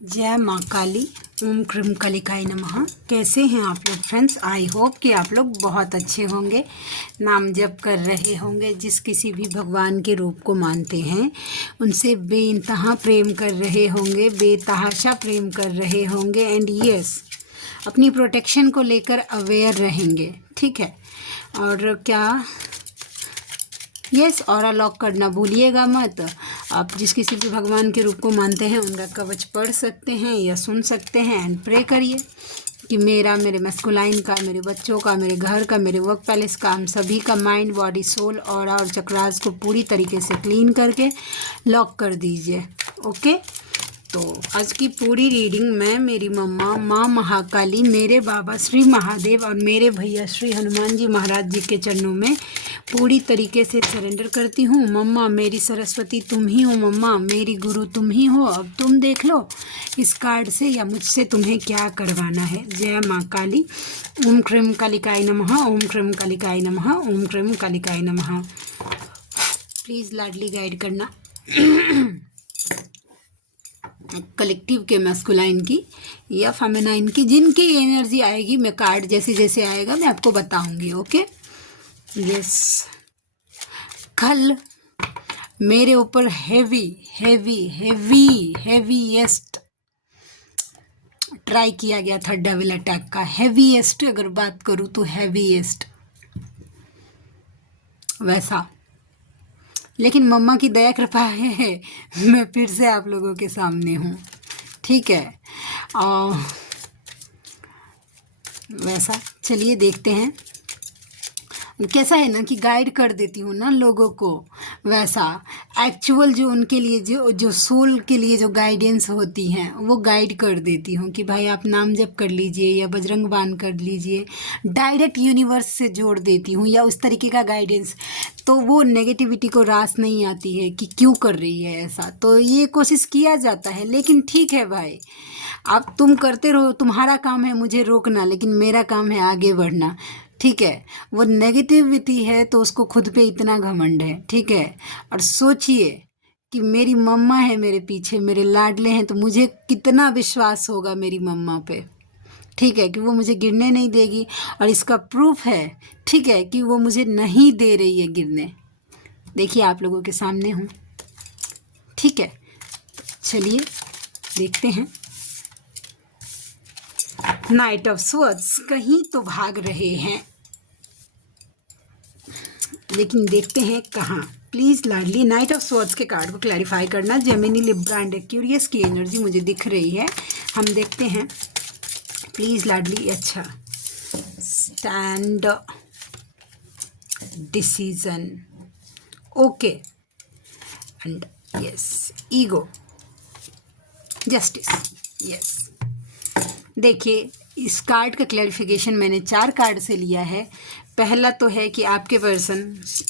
जय माँ काली। ओम क्रीम कालिकाय नमः। कैसे हैं आप लोग फ्रेंड्स? आई होप कि आप लोग बहुत अच्छे होंगे, नाम जप कर रहे होंगे, जिस किसी भी भगवान के रूप को मानते हैं उनसे बेइंतहा प्रेम कर रहे होंगे, बेतहाशा प्रेम कर रहे होंगे एंड यस अपनी प्रोटेक्शन को लेकर अवेयर रहेंगे। ठीक है, और क्या यस ऑरा लॉक करना भूलिएगा मत। आप जिस किसी भी भगवान के रूप को मानते हैं उनका कवच पढ़ सकते हैं या सुन सकते हैं एंड प्रे करिए कि मेरे मैस्कुलाइन का, मेरे बच्चों का, मेरे घर का, मेरे वर्क पैलेस का, हम सभी का माइंड, बॉडी, सोल, ऑरा और चक्रास को पूरी तरीके से क्लीन करके लॉक कर दीजिए। ओके, तो आज की पूरी रीडिंग मैं मेरी मम्मा माँ महाकाली, मेरे बाबा श्री महादेव और मेरे भैया श्री हनुमान जी महाराज जी के चरणों में पूरी तरीके से सरेंडर करती हूँ। मम्मा मेरी सरस्वती तुम ही हो, मम्मा मेरी गुरु तुम ही हो। अब तुम देख लो इस कार्ड से या मुझसे तुम्हें क्या करवाना है। जय माँ काली। ओम क्रीम कालिकाय नमः, ओम क्रीम कालिकाय नमः, ओम क्रीम कालिकाय नमः। प्लीज़ लाडली गाइड करना कलेक्टिव के मैस्कुलाइन की या फेमिनाइन की, जिनकी एनर्जी आएगी मैं कार्ड जैसे जैसे आएगा मैं आपको बताऊंगी। ओके यस, कल मेरे ऊपर हैवीएस्ट ट्राई किया गया था डेविल अटैक का। हैवीएस्ट अगर बात करूँ तो हैवीएस्ट वैसा, लेकिन मम्मा की दया कृपा है मैं फिर से आप लोगों के सामने हूँ। ठीक है, और वैसा चलिए देखते हैं कैसा है ना कि गाइड कर देती हूँ ना लोगों को। वैसा एक्चुअल जो उनके लिए जो सोल के लिए जो गाइडेंस होती हैं वो गाइड कर देती हूँ कि भाई आप नाम जप कर लीजिए या बजरंग बाण कर लीजिए। डायरेक्ट यूनिवर्स से जोड़ देती हूँ या उस तरीके का गाइडेंस, तो वो नेगेटिविटी को रास नहीं आती है कि क्यों कर रही है ऐसा। तो ये कोशिश किया जाता है, लेकिन ठीक है भाई, आप तुम करते रहो, तुम्हारा काम है मुझे रोकना, लेकिन मेरा काम है आगे बढ़ना। ठीक है, वो नेगेटिविटी है तो उसको खुद पे इतना घमंड है। ठीक है, और सोचिए कि मेरी मम्मा है मेरे पीछे, मेरे लाडले हैं, तो मुझे कितना विश्वास होगा मेरी मम्मा पे। ठीक है, कि वो मुझे गिरने नहीं देगी, और इसका प्रूफ है ठीक है कि वो मुझे नहीं दे रही है गिरने। देखिए आप लोगों के सामने हूँ। ठीक है, चलिए देखते हैं। नाइट ऑफ स्वॉर्ड्स, कहीं तो भाग रहे हैं, लेकिन देखते हैं कहाँ। Please Ladli night of swords के कार्ड को क्लैरिफाई करना। जेमिनी, लिब्रा एंड एक्यूरियस की एनर्जी मुझे दिख रही है, हम देखते हैं प्लीज़ लाडली। अच्छा, stand, decision, okay and yes, ego, justice, yes. देखिए इस कार्ड का क्लैरिफिकेशन मैंने 4 कार्ड से लिया है। पहला तो है कि आपके पर्सन,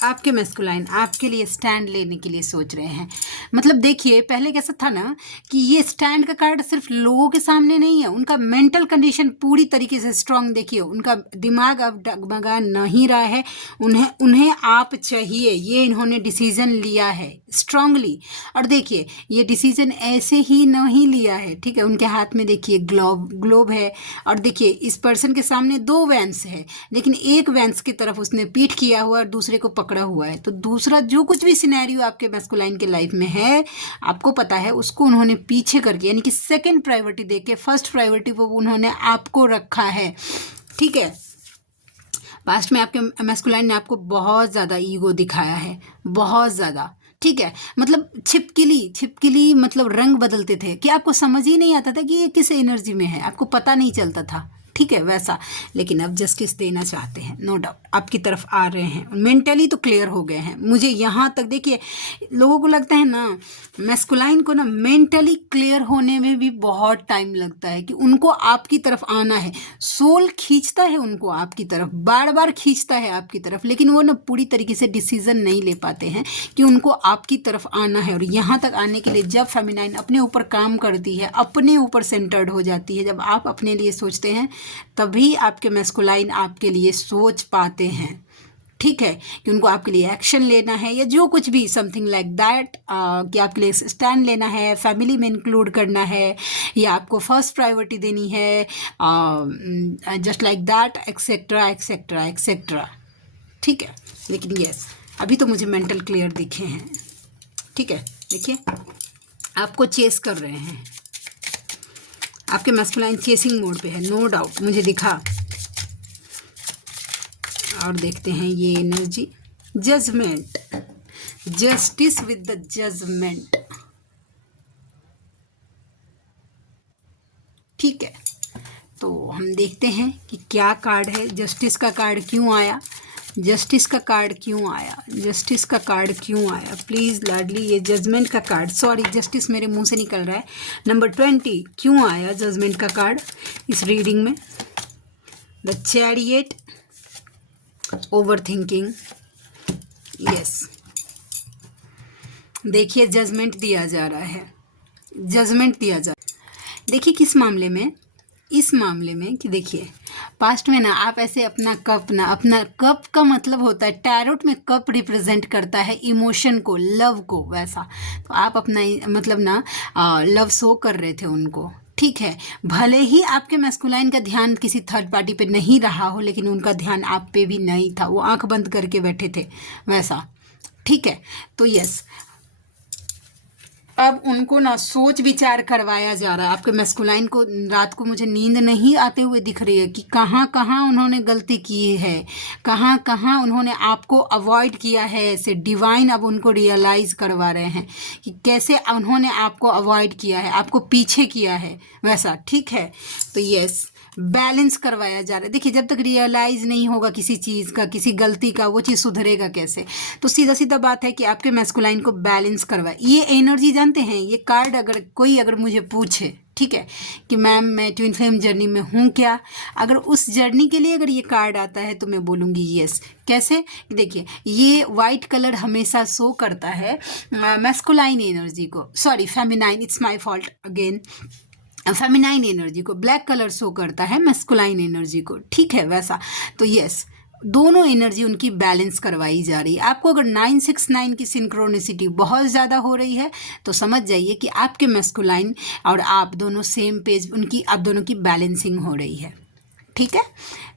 आपके मैस्कुलाइन आपके लिए स्टैंड लेने के लिए सोच रहे हैं। मतलब देखिए पहले कैसा था ना कि ये स्टैंड का कार्ड सिर्फ लोगों के सामने नहीं है, उनका मेंटल कंडीशन पूरी तरीके से स्ट्रांग। देखिए उनका दिमाग अब डगमगा नहीं रहा है, उन्हें आप चाहिए, ये इन्होंने डिसीजन लिया है स्ट्रांगली। और देखिए ये डिसीजन ऐसे ही नहीं लिया है। ठीक है, उनके हाथ में देखिए ग्लोब है, और देखिए इस पर्सन के सामने 2 वैंस है, लेकिन एक वैंस की तरफ उसने पीठ किया हुआ और दूसरे को पकड़ा हुआ है। तो दूसरा जो कुछ भी सिनेरियो आपके मैस्कुलाइन के लाइफ में है, आपको पता है, उसको उन्होंने पीछे करके, यानी कि सेकंड प्रायोरिटी देके फर्स्ट प्रायोरिटी वो उन्होंने आपको रखा है। ठीक है, पास्ट में आपके मैस्कुलाइन ने आपको बहुत ज़्यादा ईगो दिखाया है, बहुत ज़्यादा। ठीक है, मतलब छिपकली मतलब रंग बदलते थे कि आपको समझ ही नहीं आता था कि ये किस एनर्जी में है, आपको पता नहीं चलता था। ठीक है वैसा, लेकिन अब जस्टिस देना चाहते हैं, नो डाउट आपकी तरफ आ रहे हैं, मेंटली तो क्लियर हो गए हैं। मुझे यहाँ तक देखिए लोगों को लगता है ना मैस्कुलाइन को ना मेंटली क्लियर होने में भी बहुत टाइम लगता है कि उनको आपकी तरफ आना है। सोल खींचता है उनको आपकी तरफ, बार बार खींचता है आपकी तरफ, लेकिन वो ना पूरी तरीके से डिसीजन नहीं ले पाते हैं कि उनको आपकी तरफ आना है। और यहाँ तक आने के लिए जब फेमिनाइन अपने ऊपर काम करती है, अपने ऊपर सेंटर्ड हो जाती है, जब आप अपने लिए सोचते हैं, तभी आपके मैस्कुलाइन आपके लिए सोच पाते हैं। ठीक है, कि उनको आपके लिए एक्शन लेना है या जो कुछ भी समथिंग लाइक दैट, कि आपके लिए स्टैंड लेना है, फैमिली में इंक्लूड करना है या आपको फर्स्ट प्रायोरिटी देनी है, just like that, etcetera etcetera etcetera. ठीक है, लेकिन यस अभी तो मुझे मेंटल क्लियर दिखे हैं। ठीक है, देखिए आपको चेस कर रहे हैं, आपके मैस्कुलाइन चेसिंग मोड पे है, नो डाउट मुझे दिखा। और देखते हैं ये energy, judgement, justice with the judgement. ठीक है, तो हम देखते हैं कि क्या कार्ड है। जस्टिस का कार्ड क्यों आया, जस्टिस का कार्ड क्यों आया, जस्टिस का कार्ड क्यों आया, प्लीज़ लाडली। ये जजमेंट का कार्ड, सॉरी जस्टिस मेरे मुंह से निकल रहा है। नंबर 20 क्यों आया जजमेंट का कार्ड इस रीडिंग में। The chariot, over thinking, yes. देखिए जजमेंट दिया जा रहा है, जजमेंट दिया जा रहा है। देखिए किस मामले में, इस मामले में कि देखिए पास्ट में ना आप ऐसे अपना कप का मतलब होता है, टैरोट में कप रिप्रेजेंट करता है इमोशन को, लव को, वैसा। तो आप अपना मतलब ना लव शो कर रहे थे उनको। ठीक है, भले ही आपके मैस्कुलाइन का ध्यान किसी थर्ड पार्टी पे नहीं रहा हो, लेकिन उनका ध्यान आप पे भी नहीं था, वो आंख बंद करके बैठे थे वैसा। ठीक है, तो यस अब उनको ना सोच विचार करवाया जा रहा है। आपके मैस्कुलाइन को रात को मुझे नींद नहीं आते हुए दिख रही है कि कहाँ कहाँ उन्होंने गलती की है, कहाँ कहाँ उन्होंने आपको अवॉइड किया है। ऐसे डिवाइन अब उनको रियलाइज़ करवा रहे हैं कि कैसे उन्होंने आपको अवॉइड किया है, आपको पीछे किया है वैसा। ठीक है, तो यस बैलेंस करवाया जा रहा है। देखिए जब तक रियलाइज़ नहीं होगा किसी चीज़ का, किसी गलती का, वो चीज़ सुधरेगा कैसे। तो सीधा सीधा बात है कि आपके मैस्कुलाइन को बैलेंस करवाए। ये एनर्जी जानते हैं, ये कार्ड अगर मुझे पूछे, ठीक है, कि मैम मैं ट्विन फ्लेम जर्नी में हूँ क्या, अगर उस जर्नी के लिए अगर ये कार्ड आता है तो मैं बोलूँगी यस। कैसे, देखिए ये वाइट कलर हमेशा शो करता है मैस्कुलाइन एनर्जी को, sorry feminine, it's my fault again, feminine energy को। ब्लैक कलर शो करता है मैस्कुलाइन एनर्जी को। ठीक है, वैसा। तो यस दोनों एनर्जी उनकी बैलेंस करवाई जा रही है। आपको अगर 969 की सिंक्रोनिसिटी बहुत ज़्यादा हो रही है तो समझ जाइए कि आपके मैस्कुलाइन और आप दोनों सेम पेज, उनकी आप दोनों की बैलेंसिंग हो रही है। ठीक है,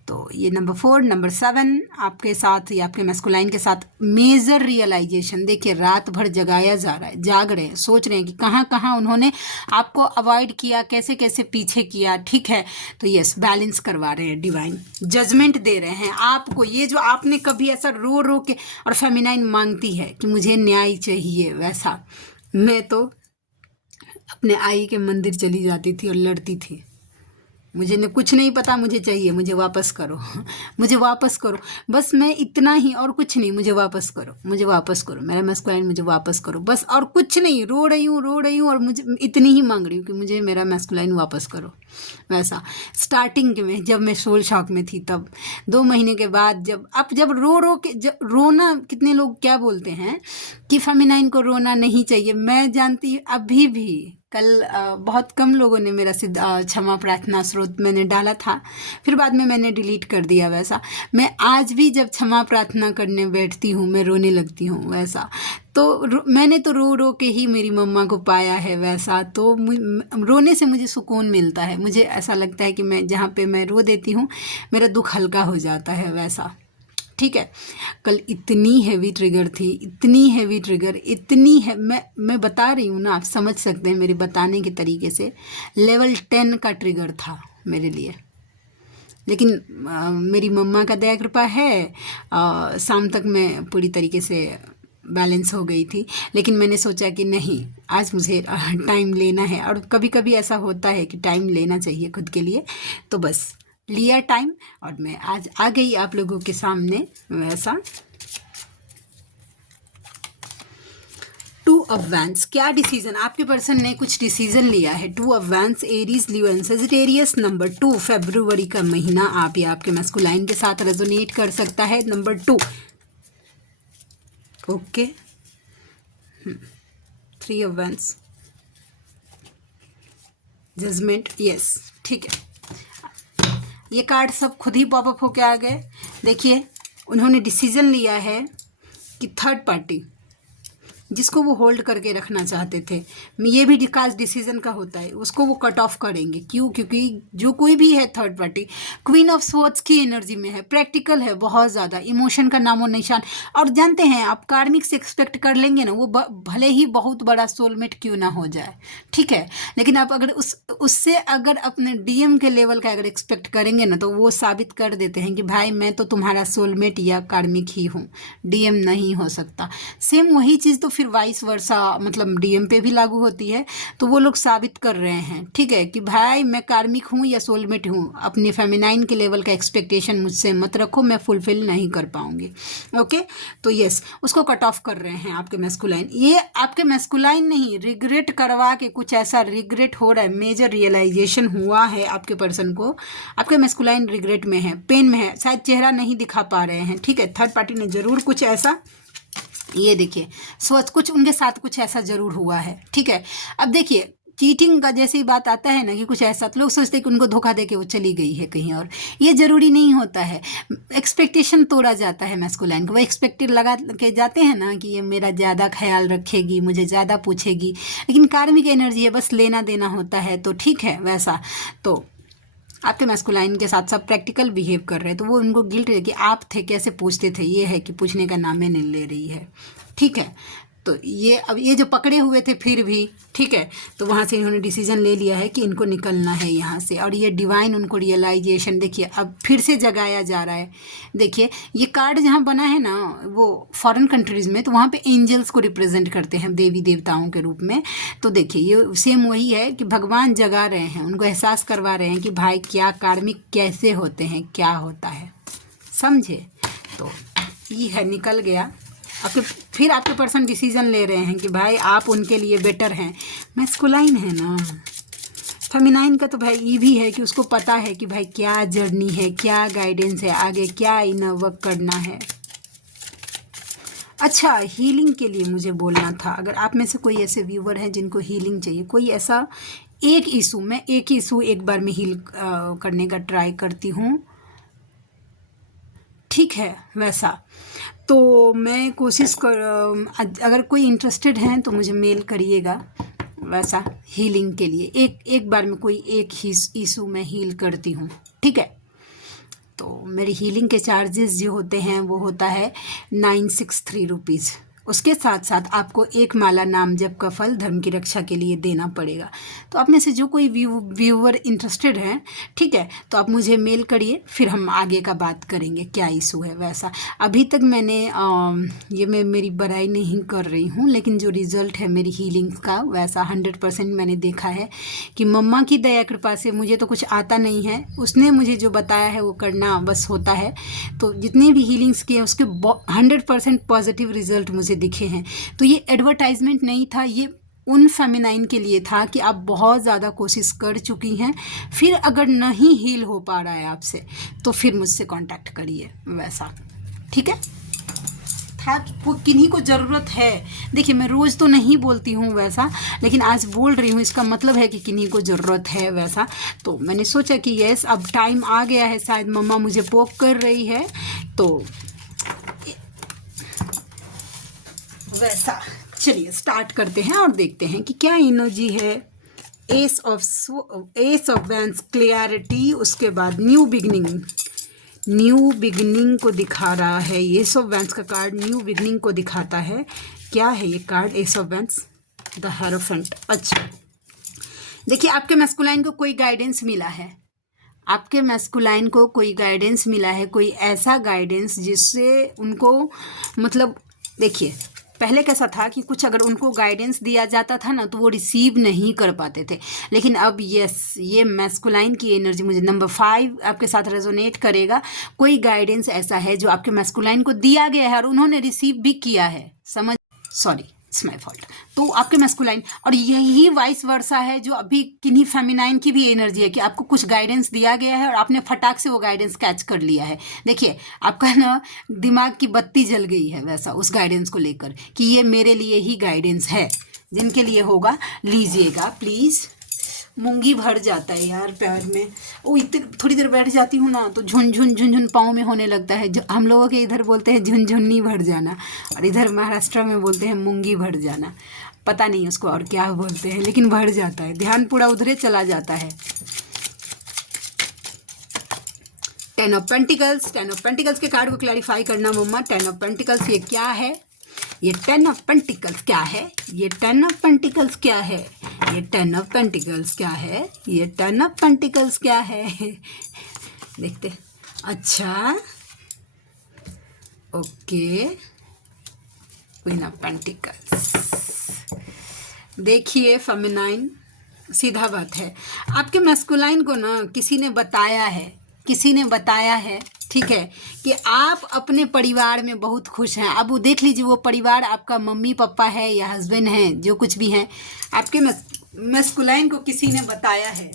तो ये नंबर 4, नंबर 7 आपके साथ या आपके मैस्कुलाइन के साथ मेजर रियलाइजेशन। देखिए रात भर जगाया जा रहा है, जाग रहे हैं, सोच रहे हैं कि कहाँ कहाँ उन्होंने आपको अवॉइड किया, कैसे कैसे पीछे किया। ठीक है, तो यस बैलेंस करवा रहे हैं, डिवाइन जजमेंट दे रहे हैं आपको। ये जो आपने कभी ऐसा रो रो के, और फेमिनाइन मांगती है कि मुझे न्याय चाहिए, वैसा मैं तो अपने आई के मंदिर चली जाती थी और लड़ती थी, मुझे न कुछ नहीं पता, मुझे चाहिए, मुझे वापस करो, मुझे वापस करो, बस मैं इतना ही और कुछ नहीं, मुझे वापस करो, मुझे वापस करो, मेरा मैस्कुलाइन मुझे वापस करो, बस और कुछ नहीं। रो रही हूँ और मुझे इतनी ही मांग रही हूँ कि मुझे मेरा मैस्कुलाइन वापस करो, वैसा। स्टार्टिंग में जब मैं सोल शॉक में थी तब, 2 महीने के बाद जब रो रो के रोना, कितने लोग क्या बोलते हैं कि फेमिनाइन को रोना नहीं चाहिए। मैं जानती अभी भी, कल बहुत कम लोगों ने मेरा क्षमा प्रार्थना स्रोत मैंने डाला था, फिर बाद में मैंने डिलीट कर दिया वैसा। मैं आज भी जब क्षमा प्रार्थना करने बैठती हूँ मैं रोने लगती हूँ वैसा। तो मैंने तो रो रो के ही मेरी मम्मा को पाया है वैसा। तो रोने से मुझे सुकून मिलता है, मुझे ऐसा लगता है कि मैं जहाँ पे मैं रो देती हूँ मेरा दुख हल्का हो जाता है वैसा। ठीक है, कल इतनी हैवी ट्रिगर थी, इतनी हैवी ट्रिगर, इतनी है, मैं बता रही हूँ ना, आप समझ सकते हैं मेरे बताने के तरीके से। लेवल 10 का ट्रिगर था मेरे लिए, लेकिन मेरी मम्मा का दया कृपा है, शाम तक मैं पूरी तरीके से बैलेंस हो गई थी। लेकिन मैंने सोचा कि नहीं, आज मुझे टाइम लेना है, और कभी कभी ऐसा होता है कि टाइम लेना चाहिए खुद के लिए। तो बस लिया टाइम और मैं आज आ गई आप लोगों के सामने वैसा। 2 ऑफ वैंड्स, क्या डिसीजन आपके पर्सन ने कुछ डिसीजन लिया है। 2 of wands, Aries, Leo and Sagittarius. Number 2, फरवरी का महीना आप या आपके मैस्कुलाइन के साथ रेजोनेट कर सकता है। Number 2, okay. 3 of wands, judgement, yes, ठीक है। ये कार्ड सब खुद ही पॉपअप होके आ गए। देखिए उन्होंने डिसीजन लिया है कि थर्ड पार्टी जिसको वो होल्ड करके रखना चाहते थे, ये भी विकास डिसीजन का होता है, उसको वो कट ऑफ करेंगे। क्यों? क्योंकि जो कोई भी है third party queen of swords की एनर्जी में है, प्रैक्टिकल है, बहुत ज़्यादा इमोशन का नामो निशान। और जानते हैं आप कार्मिक से एक्सपेक्ट कर लेंगे ना, वो भले ही बहुत बड़ा सोलमेट क्यों ना हो जाए, ठीक है, लेकिन आप अगर उससे अगर अपने डीएम के लेवल का अगर एक्सपेक्ट करेंगे ना, तो वो साबित कर देते हैं कि भाई मैं तो तुम्हारा सोलमेट या कार्मिक ही हूँ, डीएम नहीं हो सकता। सेम वही चीज़ तो फिर वाइस वर्सा मतलब डीएम पे भी लागू होती है। तो वो लोग साबित कर रहे हैं, ठीक है, कि भाई मैं कार्मिक हूँ या सोलमेट हूँ, अपने फेमिनाइन के लेवल का एक्सपेक्टेशन मुझसे मत रखो, मैं फुलफिल नहीं कर पाऊंगी। ओके, तो यस, उसको कट ऑफ कर रहे हैं आपके मैस्कुलाइन। ये आपके मैस्कुलाइन नहीं, रिग्रेट करवा के कुछ ऐसा रिग्रेट हो रहा है, मेजर रियलाइजेशन हुआ है आपके पर्सन को, आपके मैस्कुलाइन रिग्रेट में है, पेन में है, शायद चेहरा नहीं दिखा पा रहे हैं, ठीक है। थर्ड पार्टी ने जरूर कुछ ऐसा, ये देखिए सोच कुछ उनके साथ कुछ ऐसा जरूर हुआ है, ठीक है। अब देखिए चीटिंग का जैसे ही बात आता है ना कि कुछ ऐसा, तो लोग सोचते हैं कि उनको धोखा दे के वो चली गई है कहीं और, ये जरूरी नहीं होता है। एक्सपेक्टेशन तोड़ा जाता है मैस्कुलाइन को, वो एक्सपेक्टेड लगा के जाते हैं ना कि ये मेरा ज़्यादा ख्याल रखेगी, मुझे ज़्यादा पूछेगी, लेकिन कार्मिक एनर्जी है, बस लेना देना होता है, तो ठीक है वैसा। तो आपके मैस्कुलाइन के साथ सब प्रैक्टिकल बिहेव कर रहे हैं, तो वो उनको गिल्ट है कि आप थे, कैसे पूछते थे, ये है कि पूछने का नाम ही नहीं ले रही है, ठीक है। तो ये अब ये जो पकड़े हुए थे फिर भी, ठीक है, तो वहाँ से इन्होंने डिसीजन ले लिया है कि इनको निकलना है यहाँ से। और ये डिवाइन उनको रियलाइजेशन, देखिए अब फिर से जगाया जा रहा है। देखिए ये कार्ड जहाँ बना है ना वो फॉरेन कंट्रीज़ में, तो वहाँ पे एंजल्स को रिप्रेजेंट करते हैं, देवी देवताओं के रूप में। तो देखिए ये सेम वही है कि भगवान जगा रहे हैं, उनको एहसास करवा रहे हैं कि भाई क्या कार्मिक कैसे होते हैं, क्या होता है, समझे। तो ये है, निकल गया। आपके फिर आपके पर्सन डिसीजन ले रहे हैं कि भाई आप उनके लिए बेटर हैं। मैस्कुलाइन है ना, फेमिनाइन का तो भाई ये भी है कि उसको पता है कि भाई क्या जर्नी है, क्या गाइडेंस है, आगे क्या इनर वर्क करना है। अच्छा, हीलिंग के लिए मुझे बोलना था, अगर आप में से कोई ऐसे व्यूवर हैं जिनको हीलिंग चाहिए, कोई ऐसा एक इशू, मैं एक इशू एक बार में हील करने का ट्राई करती हूँ, ठीक है वैसा। तो मैं कोशिश कर, अगर कोई इंटरेस्टेड हैं तो मुझे मेल करिएगा वैसा हीलिंग के लिए। एक बार में कोई एक ही इशू में हील करती हूँ, ठीक है। तो मेरी हीलिंग के चार्जेस जो होते हैं वो होता है 963 रुपीज़। उसके साथ साथ आपको एक माला नाम जप का फल धर्म की रक्षा के लिए देना पड़ेगा। तो आप में से जो कोई व्यूअर इंटरेस्टेड हैं, ठीक है, तो आप मुझे मेल करिए, फिर हम आगे का बात करेंगे क्या इशू है वैसा। अभी तक मैंने ये मैं मेरी बड़ाई नहीं कर रही हूँ, लेकिन जो रिज़ल्ट है मेरी हीलिंग का वैसा 100% मैंने देखा है कि मम्मा की दया कृपा से, मुझे तो कुछ आता नहीं है, उसने मुझे जो बताया है वो करना बस होता है। तो जितने भी हीलिंग्स किए उसके 100% पॉजिटिव रिजल्ट मुझे दिखे हैं। तो ये एडवर्टाइजमेंट नहीं था, ये उन फेमिनाइन के लिए था कि आप बहुत ज़्यादा कोशिश कर चुकी हैं, फिर अगर नहीं हील हो पा रहा है आपसे तो फिर मुझसे कांटेक्ट करिए वैसा, ठीक है। था वो किन्हीं को ज़रूरत है, देखिए मैं रोज़ तो नहीं बोलती हूँ वैसा, लेकिन आज बोल रही हूँ, इसका मतलब है कि किन्हीं को ज़रूरत है वैसा। तो मैंने सोचा कि यस अब टाइम आ गया है, शायद मम्मा मुझे पोक कर रही है, तो वैसा चलिए स्टार्ट करते हैं और देखते हैं कि क्या एनर्जी है। एस ऑफ वैंस क्लियरिटी, उसके बाद न्यू बिगनिंग को दिखा रहा है। एस ऑफ वैंस का कार्ड न्यू बिगनिंग को दिखाता है। क्या है ये card? S of vents, the hierophant. अच्छा देखिए आपके मैस्कुलाइन को कोई गाइडेंस मिला है, आपके मैस्कुलाइन को कोई गाइडेंस मिला है, कोई ऐसा गाइडेंस जिससे उनको मतलब देखिए पहले कैसा था कि कुछ अगर उनको गाइडेंस दिया जाता था ना तो वो रिसीव नहीं कर पाते थे, लेकिन अब यस ये मैस्कुलाइन की एनर्जी मुझे नंबर 5 आपके साथ रेजोनेट करेगा। कोई गाइडेंस ऐसा है जो आपके मैस्कुलाइन को दिया गया है और उन्होंने रिसीव भी किया है, समझ, सॉरी इट्स माई फॉल्ट। तो आपके मैस्कुलाइन, और यही वाइस वर्सा है जो अभी किन्हीं फेमिनाइन की भी एनर्जी है कि आपको कुछ गाइडेंस दिया गया है और आपने फटाक से वो गाइडेंस कैच कर लिया है। देखिए आपका ना दिमाग की बत्ती जल गई है वैसा उस गाइडेंस को लेकर कि ये मेरे लिए ही गाइडेंस है। जिनके लिए होगा लीजिएगा प्लीज़। मूंगी भर जाता है यार पैर में। वो इतनी थोड़ी देर बैठ जाती हूँ ना तो झुनझुन झुनझुन पाँव में होने लगता है। जो हम लोगों के इधर बोलते हैं झुनझुन्नी भर जाना, और इधर महाराष्ट्र में बोलते हैं मूंगी भर जाना। पता नहीं उसको और क्या बोलते हैं, लेकिन भर जाता है, ध्यान पूरा उधरे चला जाता है। 10 ऑफ पेंटिकल्स, 10 ऑफ पेंटिकल्स के कार्ड को क्लैरिफाई करना मम्मा। 10 ऑफ पेंटिकल्स ये क्या है? ये 10 ऑफ पेंटिकल्स क्या है? ये 10 ऑफ पेंटिकल्स क्या है? ये 10 ऑफ पेंटिकल्स क्या है? ये 10 ऑफ पेंटिकल्स क्या है? देखते। अच्छा, ओके, क्वीन ऑफ पेंटिकल्स। देखिए फेमिनाइन, सीधा बात है, आपके मैस्कुलाइन को ना किसी ने बताया है, किसी ने बताया है, ठीक है, कि आप अपने परिवार में बहुत खुश हैं। अब वो देख लीजिए, वो परिवार आपका मम्मी पापा है या हस्बैंड है, जो कुछ भी हैं, आपके मैस्कुलाइन को किसी ने बताया है,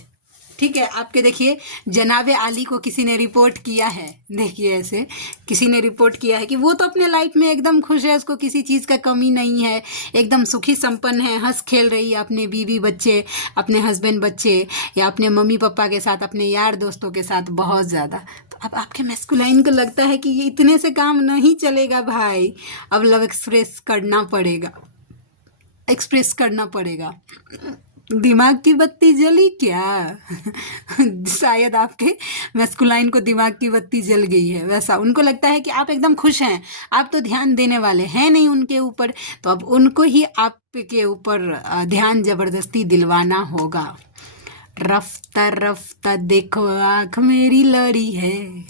ठीक है। आपके देखिए जनाबे आली को किसी ने रिपोर्ट किया है, देखिए ऐसे किसी ने रिपोर्ट किया है कि वो तो अपने लाइफ में एकदम खुश है, उसको किसी चीज़ का कमी नहीं है, एकदम सुखी संपन्न है, हंस खेल रही है अपने बीवी बच्चे, अपने हस्बैंड बच्चे, या अपने मम्मी पापा के साथ, अपने यार दोस्तों के साथ बहुत ज़्यादा। तो अब आपके मैस्कुलाइन को लगता है कि ये इतने से काम नहीं चलेगा भाई, अब लव एक्सप्रेस करना पड़ेगा, एक्सप्रेस करना पड़ेगा। दिमाग की बत्ती जली क्या? शायद आपके मैस्कुलाइन को दिमाग की बत्ती जल गई है, वैसा उनको लगता है कि आप एकदम खुश हैं, आप तो ध्यान देने वाले हैं नहीं उनके ऊपर, तो अब उनको ही आपके ऊपर ध्यान जबरदस्ती दिलवाना होगा। रफ्ता रफ्ता देखो आँख मेरी लड़ी है,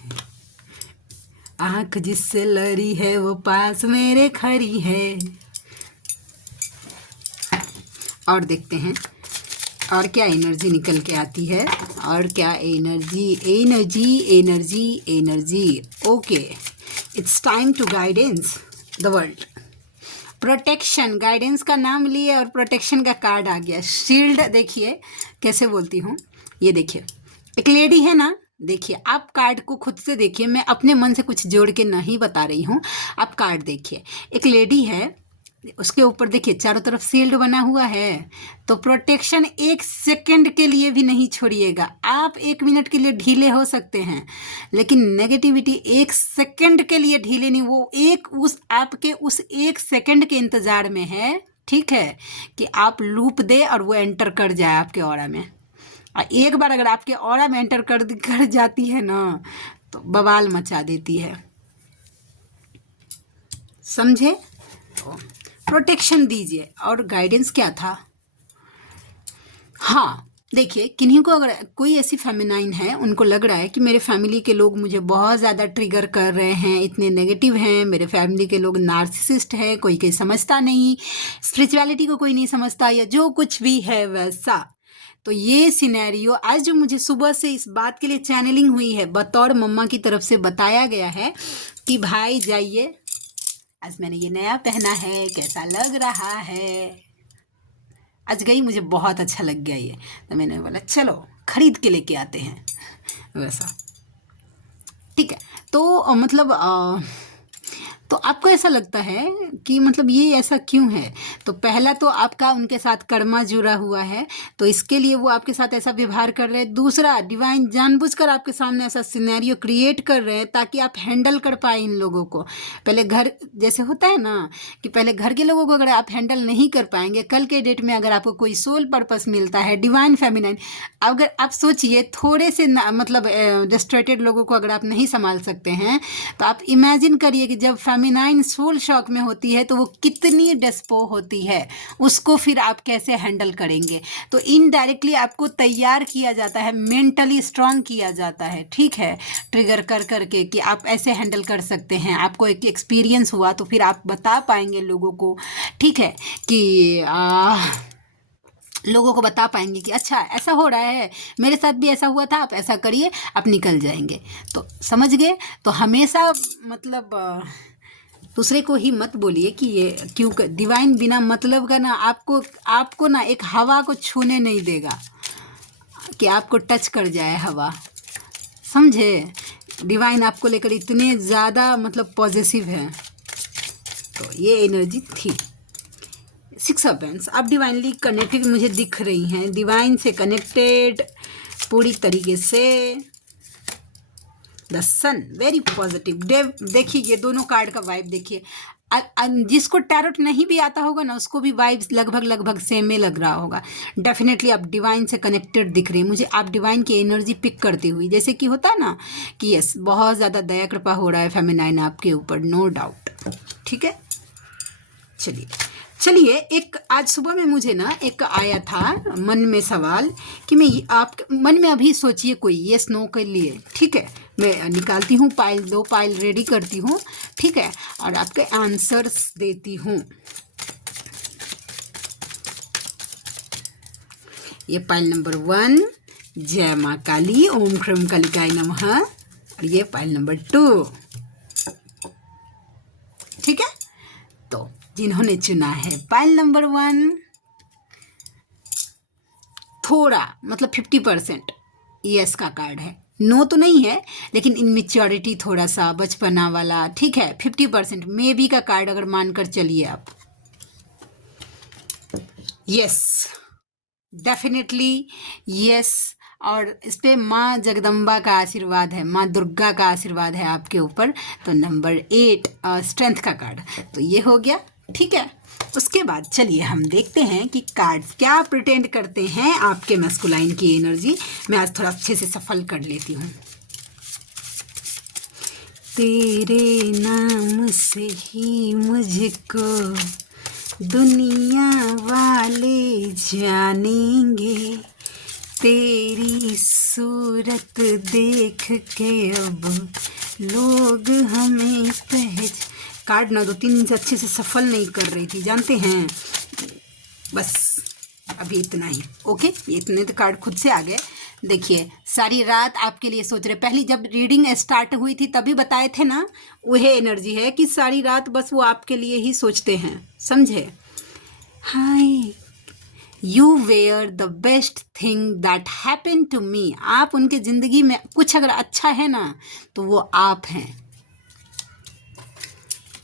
आँख जिससे लड़ी है वो पास मेरे खड़ी है। और देखते हैं और क्या एनर्जी निकल के आती है, और क्या energy, energy energy energy. Okay, it's time to guidance the world. Protection, guidance का नाम लिए और प्रोटेक्शन का कार्ड आ गया। शील्ड, देखिए कैसे बोलती हूँ, ये देखिए एक लेडी है ना, देखिए आप कार्ड को खुद से देखिए, मैं अपने मन से कुछ जोड़ के नहीं बता रही हूँ, आप कार्ड देखिए। एक लेडी है, उसके ऊपर देखिए चारों तरफ शील्ड बना हुआ है, तो प्रोटेक्शन 1 सेकंड के लिए भी नहीं छोड़िएगा। आप 1 मिनट के लिए ढीले हो सकते हैं, लेकिन नेगेटिविटी 1 सेकंड के लिए ढीले नहीं, वो उस आपके उस 1 सेकंड के इंतजार में है, ठीक है, कि आप लूप दे और वो एंटर कर जाए आपके ऑरा में। और एक बार अगर आपके ऑरा में एंटर कर जाती है ना, तो बवाल मचा देती है, समझे? तो प्रोटेक्शन दीजिए। और गाइडेंस क्या था? हाँ, देखिए किन्हीं को अगर कोई ऐसी फेमिनाइन है, उनको लग रहा है कि मेरे फैमिली के लोग मुझे बहुत ज़्यादा ट्रिगर कर रहे हैं, इतने नेगेटिव हैं, मेरे फैमिली के लोग नार्सिसिस्ट हैं, कोई समझता नहीं, स्पिरिचुअलिटी को कोई नहीं समझता, या जो कुछ भी है वैसा। तो ये सिनेरियो आज जो मुझे सुबह से इस बात के लिए चैनलिंग हुई है, बतौर मम्मा की तरफ से बताया गया है कि भाई जाइए, आज मैंने ये नया पहना है, कैसा लग रहा है। आज गई, मुझे बहुत अच्छा लग गया ये, तो मैंने बोला चलो खरीद के लेके आते हैं, वैसा, ठीक है। तो मतलब तो आपको ऐसा लगता है कि मतलब ये ऐसा क्यों है? तो पहला तो आपका उनके साथ कर्मा जुड़ा हुआ है, तो इसके लिए वो आपके साथ ऐसा व्यवहार कर रहे हैं। दूसरा, डिवाइन जानबूझकर आपके सामने ऐसा सिनेरियो क्रिएट कर रहे हैं ताकि आप हैंडल कर पाए इन लोगों को। पहले घर, जैसे होता है ना कि पहले घर के लोगों को अगर आप हैंडल नहीं कर पाएंगे, कल के डेट में अगर आपको कोई सोल पर्पस मिलता है, डिवाइन फेमिनाइन, अगर आप सोचिए थोड़े से मतलब डिस्ट्रैक्टेड लोगों को अगर आप नहीं संभाल सकते हैं, तो आप इमेजिन करिए कि जब फेमिनाइन सोल शॉक में होती है तो वो कितनी डेस्पो होती है, उसको फिर आप कैसे हैंडल करेंगे? तो इनडायरेक्टली आपको तैयार किया जाता है, मेंटली स्ट्रांग किया जाता है, ठीक है, ट्रिगर कर करके कि आप ऐसे हैंडल कर सकते हैं। आपको एक एक्सपीरियंस हुआ तो फिर आप बता पाएंगे लोगों को, ठीक है, कि लोगों को बता पाएंगे कि अच्छा ऐसा हो रहा है, मेरे साथ भी ऐसा हुआ था, आप ऐसा करिए, आप निकल जाएंगे। तो समझ गए? तो हमेशा मतलब दूसरे को ही मत बोलिए कि ये क्यों डिवाइन बिना मतलब का ना आपको ना एक हवा को छूने नहीं देगा कि आपको टच कर जाए हवा, समझे? डिवाइन आपको लेकर इतने ज़्यादा मतलब पॉजिटिव है। तो ये एनर्जी थी। सिक्स ऑफ पेंस, आप डिवाइनली कनेक्टेड मुझे दिख रही हैं, डिवाइन से कनेक्टेड पूरी तरीके से। The sun, very positive. देखिए ये दोनों कार्ड का वाइब देखिए। जिसको टैरोट नहीं भी आता होगा ना, उसको भी वाइब्स लगभग सेम में लग रहा होगा। डेफिनेटली आप डिवाइन से कनेक्टेड दिख रही है मुझे, आप डिवाइन की एनर्जी पिक करती हुई, जैसे कि होता है ना कि यस बहुत ज़्यादा दया कृपा हो रहा है फेमिनाइन आपके ऊपर, नो डाउट। ठीक है, चलिए एक आज सुबह में मुझे ना एक आया था मन में सवाल कि मैं आप मन में अभी सोचिए कोई यस नो के लिए। ठीक है, मैं निकालती हूँ पाइल, 2 पाइल रेडी करती हूँ। ठीक है, और आपके आंसर्स देती हूँ। ये पाइल नंबर 1 जय माँ काली ओम क्रम कालिकाय नमः, और ये पाइल नंबर 2। ठीक है, तो जिन्होंने चुना है पाइल नंबर 1, थोड़ा मतलब 50% यस का कार्ड है, नो तो नहीं है, लेकिन इनमेच्योरिटी थोड़ा सा बचपना वाला। ठीक है, 50% मे बी का कार्ड अगर मानकर चलिए आप। Yes, definitely yes. और इस पे माँ जगदम्बा का आशीर्वाद है, माँ दुर्गा का आशीर्वाद है आपके ऊपर। तो नंबर 8 स्ट्रेंथ का कार्ड, तो ये हो गया। ठीक है, उसके बाद चलिए हम देखते हैं कि कार्ड्स क्या प्रिटेंड करते हैं आपके मैस्कुलाइन की एनर्जी। मैं आज थोड़ा अच्छे से सफल कर लेती हूँ। तेरे नाम से ही मुझको दुनिया वाले जानेंगे, तेरी सूरत देख के अब लोग हमें कार्ड ना 2-3 दिन से अच्छे से सफल नहीं कर रही थी, जानते हैं। बस अभी इतना ही। ओके, ये इतने तो कार्ड खुद से आ गए। देखिए सारी रात आपके लिए सोच रहे, पहली जब रीडिंग स्टार्ट हुई थी तभी बताए थे ना, वही एनर्जी है कि सारी रात बस वो आपके लिए ही सोचते हैं, समझे। Hi, you were the best thing that happen to me. आप उनके ज़िंदगी में कुछ अगर अच्छा है ना तो वो आप हैं।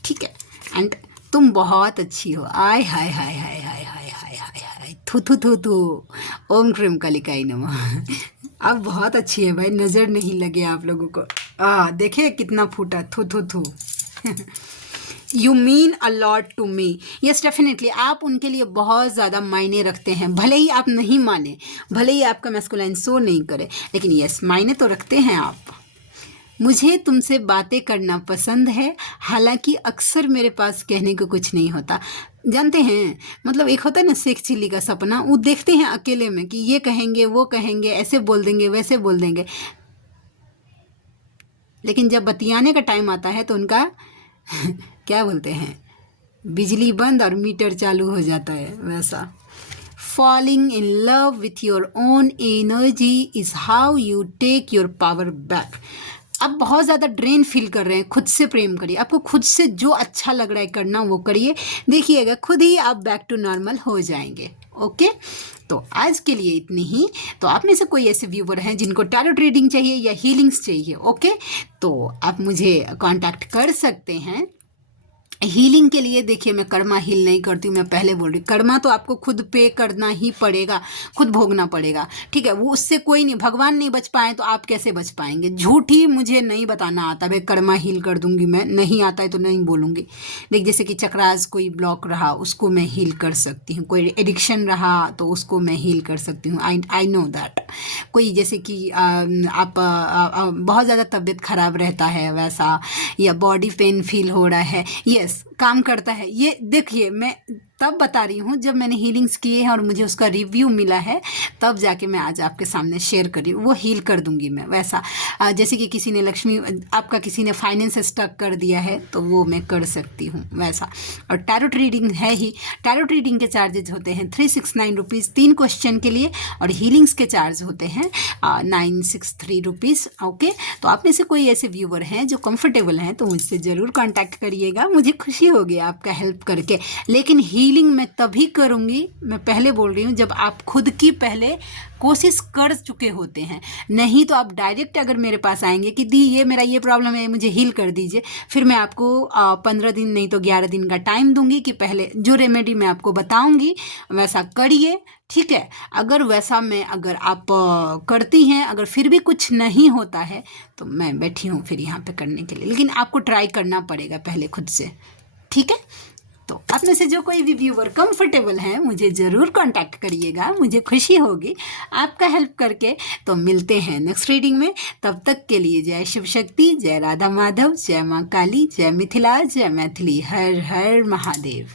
ठीक है, एंड तुम बहुत अच्छी हो। आय हाय हाय हाय हाय हाय हाय हाय हाय, थू थू थू थू, ओम क्रीम कालिकाई नमः। अब बहुत अच्छी है भाई, नज़र नहीं लगे आप लोगों को। देखिए कितना फूटा, थू थू थू। You mean a lot to me. Yes definitely आप उनके लिए बहुत ज़्यादा मायने रखते हैं, भले ही आप नहीं माने, भले ही आपका मैस्कुलाइन शो नहीं करे, लेकिन यस मायने तो रखते हैं आप। मुझे तुमसे बातें करना पसंद है, हालांकि अक्सर मेरे पास कहने को कुछ नहीं होता। जानते हैं, मतलब एक होता है ना शेख चिल्ली का सपना, वो देखते हैं अकेले में कि ये कहेंगे वो कहेंगे, ऐसे बोल देंगे वैसे बोल देंगे, लेकिन जब बतियाने का टाइम आता है तो उनका क्या बोलते हैं, बिजली बंद और मीटर चालू हो जाता है, वैसा। Falling in love with your own energy is how you take your power back. आप बहुत ज़्यादा ड्रेन फील कर रहे हैं, खुद से प्रेम करिए। आपको खुद से जो अच्छा लग रहा है करना वो करिए, देखिएगा खुद ही आप बैक टू नॉर्मल हो जाएंगे। ओके, तो आज के लिए इतनी ही। तो आप में से कोई ऐसे व्यूवर हैं जिनको टैरोट रीडिंग चाहिए या हीलिंग्स चाहिए, ओके, तो आप मुझे कांटेक्ट कर सकते हैं। हीलिंग के लिए देखिए मैं कर्मा हील नहीं करती हूँ, मैं पहले बोल रही, कर्मा तो आपको खुद पे करना ही पड़ेगा, खुद भोगना पड़ेगा। ठीक है, वो उससे कोई नहीं, भगवान नहीं बच पाए तो आप कैसे बच पाएंगे। झूठी मुझे नहीं बताना आता, भाई कर्मा हील कर दूंगी मैं, नहीं आता है तो नहीं बोलूँगी। देख जैसे कि चक्रास कोई ब्लॉक रहा उसको मैं हील कर सकती हूँ, कोई एडिक्शन रहा तो उसको मैं हील कर सकती हूँ, आई नो दैट। कोई जैसे कि आप बहुत ज़्यादा तबीयत खराब रहता है वैसा, या बॉडी पेन फील हो रहा है, यस काम करता है। ये देखिए मैं तब बता रही हूँ जब मैंने हीलिंग्स किए हैं और मुझे उसका रिव्यू मिला है, तब जाके मैं आज आपके सामने शेयर कर रही हूँ, वो हील कर दूंगी मैं वैसा। जैसे कि किसी ने लक्ष्मी, आपका किसी ने फाइनेंस स्टक कर दिया है तो वो मैं कर सकती हूँ वैसा। और टैरोट रीडिंग है ही, टैरोट रीडिंग के चार्जेज होते हैं 369 रुपीज़ 3 क्वेश्चन के लिए, और हीलिंग्स के चार्ज होते हैं 963 रुपीज़। ओके, तो आप में से कोई ऐसे व्यूवर हैं जो कंफर्टेबल हैं तो मुझसे ज़रूर कॉन्टैक्ट करिएगा, मुझे खुशी होगी आपका हेल्प करके। लेकिन हीलिंग मैं तभी करूँगी, मैं पहले बोल रही हूँ, जब आप खुद की पहले कोशिश कर चुके होते हैं। नहीं तो आप डायरेक्ट अगर मेरे पास आएंगे कि दी ये मेरा ये प्रॉब्लम है, मुझे हील कर दीजिए, फिर मैं आपको 15 दिन नहीं तो 11 दिन का टाइम दूंगी कि पहले जो रेमेडी मैं आपको बताऊंगी वैसा करिए, ठीक है। अगर वैसा अगर आप करती हैं, अगर फिर भी कुछ नहीं होता है तो मैं बैठी हूँ फिर यहाँ पे करने के लिए, लेकिन आपको ट्राई करना पड़ेगा पहले खुद से, ठीक है। तो आप में से जो कोई भी व्यूवर कंफर्टेबल है मुझे ज़रूर कांटेक्ट करिएगा, मुझे खुशी होगी आपका हेल्प करके। तो मिलते हैं नेक्स्ट रीडिंग में, तब तक के लिए जय शिव शक्ति, जय राधा माधव, जय माँ काली, जय मिथिला, जय मैथिली, हर हर महादेव।